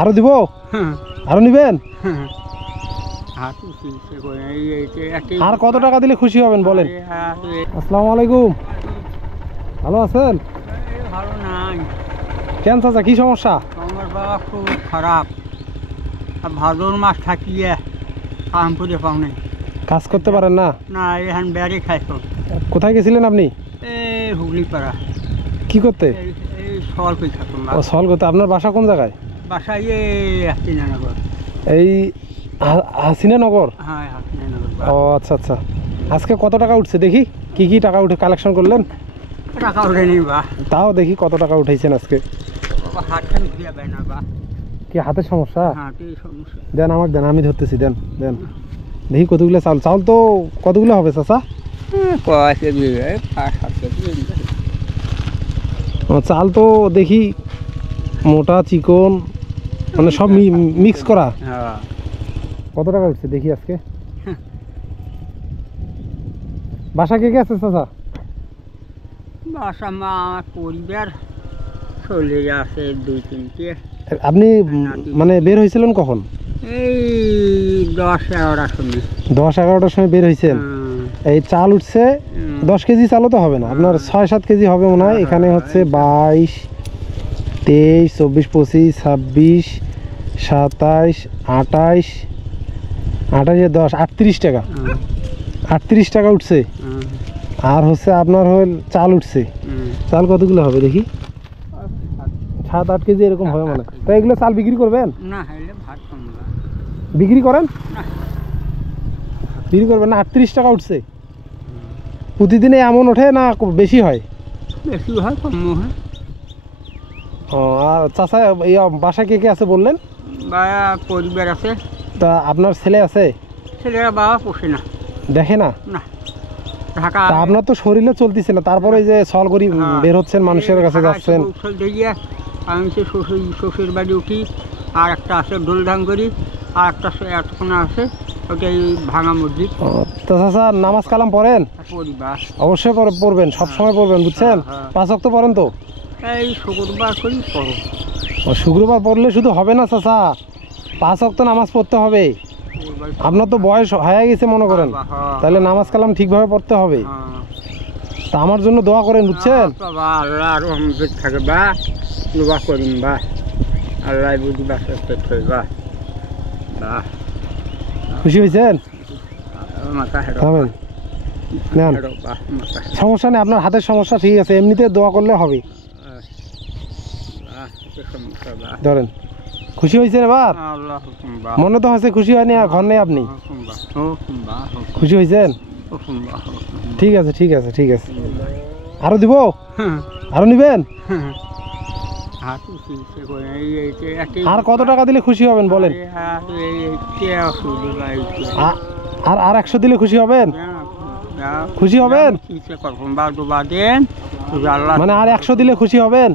আরো দিব? আরো নিবেন? আর কত টাকা দিলে খুশি হবেন বলেন? আসসালামু আলাইকুম, ভালো আছেন? ভালো নাই। কেন চাচা, কি সমস্যা? সমস্যা খুব খারাপ। ভাদর মাস থাকিয়ে কাম করে পাও নাই। কাজ করতে পারেন না? না, এখন বেড়ে খাইছো। কোথায় গেছিলেন আপনি? এই হুগলি পাড়া। কি করতে? এই সল কই থাকুন। ও, সল করতে। আপনার বাসা কোন জায়গায়? বাসায় এই হাসিনানগর। এই হাসিনানগর? হ্যাঁ, হাসিনানগর। ও আচ্ছা আচ্ছা। আজকে কত টাকা উঠছে দেখি, কি কি টাকা উঠে কালেকশন করলেন? টাকা উঠেনি বা। তাও দেখি কত টাকা উঠাইছেন আজকে। হাতখান ঘুরিয়ে পায় না বা। কি হাতের সমস্যা? হাতের সমস্যা। দেন আমাকে, দেন, আমি ধরতেছি। দেন দেন দেখি কতগুলো চাউল। চাউল তো কতগুলো হবে চাচা? চাল তো দেখি মোটা চিকন, মানে সব মিক্স করা। কত টাকা উঠছে দেখি আজকে? বাসা কে কে আছে চাচা? বাসা মা, পরিবার চলে আছে 2-3টে। আপনি মানে বের হয়েছিলেন কখন? এই 10-11টার সময়। 10-11টার সময় বের হয়েছেন? এই চাল উঠছে 10 কেজি চালও তো হবে না, আপনার 6-7 কেজি হবে মনে হয়। এখানে হচ্ছে 22, 23, 24, 25, 26, 27, 28, 28, 10, 38 টাকা। 38 টাকা উঠছে। আর হচ্ছে আপনার হল চাল উঠছে। চাল কতগুলো হবে দেখি? 7-8 কেজি এরকম হবে মানে। তো এগুলো চাল বিক্রি করবেন? না, বিক্রি করেন? বিক্রি করবেন না? 38 টাকা উঠছে। প্রতিদিনে এমন ওঠে না বেশি হয়? বেশি হয়, কম হয়। ও, আর চাচা এই বাসায় কে কে আছে বললেন? পরিবার আছে। তা আপনার ছেলে আছে? ছেলেরা বাবা পোষে না, দেখে না। না। ঢাকা আপনার তো শরীরে চলতেছে না, তারপরে যে সল করি বের হচ্ছেন, মানুষের কাছে যাচ্ছেন। আমি সে শ্বশুর বাড়ি উঠি। আর একটা আছে ডোলডাং করি, আর একটা এতক্ষণ আছে ওটাই ভাঙা মসজিদ। তো চাচা নামাজ কালাম পড়েন? পরিবার অবশ্যই পড়বেন, সবসময় পড়বেন, বুঝছেন? 5 ওয়াক্ত পড়েন তো? এই শুক্রবার করি পড়ো। শুক্রবার পড়লে শুধু হবে না চাচা, 5 ওয়াক্ত নামাজ পড়তে হবে। আপনার তো বয়স হয়ে গেছে মনে করেন, তাহলে নামাজ কালাম ঠিকভাবে পড়তে হবে। তা আমার জন্য দোয়া করেন, বুঝছেন? আল্লাহ আরো থাকে বা দোয়া করিন বা। আল্লাহ বুঝি বা। খুশি হয়েছেন? নেন, সমস্যা নেই, আপনার হাতের সমস্যা ঠিক আছে, এমনিতে দোয়া করলে হবে। ধরেন, খুশি হয়েছেন এবার? মনে তো হয়েছে খুশি হয়নি, আর ঘর নেই আপনি? খুশি হয়েছেন? ঠিক আছে ঠিক আছে ঠিক আছে। আরো দিব? আরো নিবেন? আর কত টাকা দিলে খুশি হবেন বলেন? আর 100 দিলে খুশি হবেন? খুশি হবেন মানে আর 100 দিলে খুশি হবেন?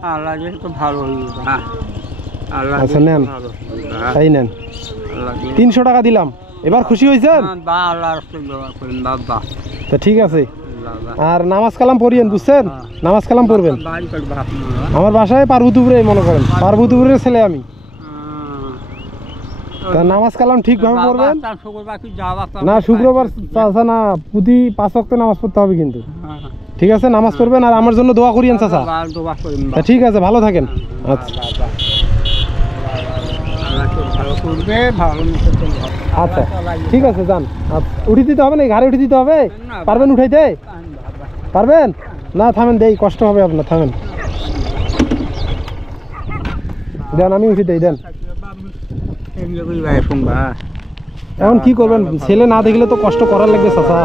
আচ্ছা নেন, তাই নেন, 300 টাকা দিলাম। এবার খুশি হয়েছেন? তা ঠিক আছে। আর নামাজ কালাম পড়িয়েন, বুঝছেন? নামাজ কালাম পড়বেন। আমার বাসায় পার্বতীপুরে, মনে করেন পার্বতীপুরের ছেলে আমি। তা নামাজ কালাম ঠিকভাবে পড়বেন। না, শুক্রবার চাচা না, প্রতি 5 ওয়াক্ত নামাজ পড়তে হবে কিন্তু। ঠিক আছে, নামাজ পড়বেন আর আমার জন্য দোয়া করিয়েন চাচা। ঠিক আছে, ভালো থাকেন। আচ্ছা আচ্ছা ঠিক আছে, যান। উঠে দিতে হবে না, ঘাড়ে উঠে দিতে হবে? পারবেন উঠাইতে? পারবেন না? থামেন, দেই, কষ্ট হবে আপনার, থামেন। দেন, আমি উঠে দেই, দেন। এখন কি করবেন, ছেলে না দেখলে তো কষ্ট করার লাগবে চাচা।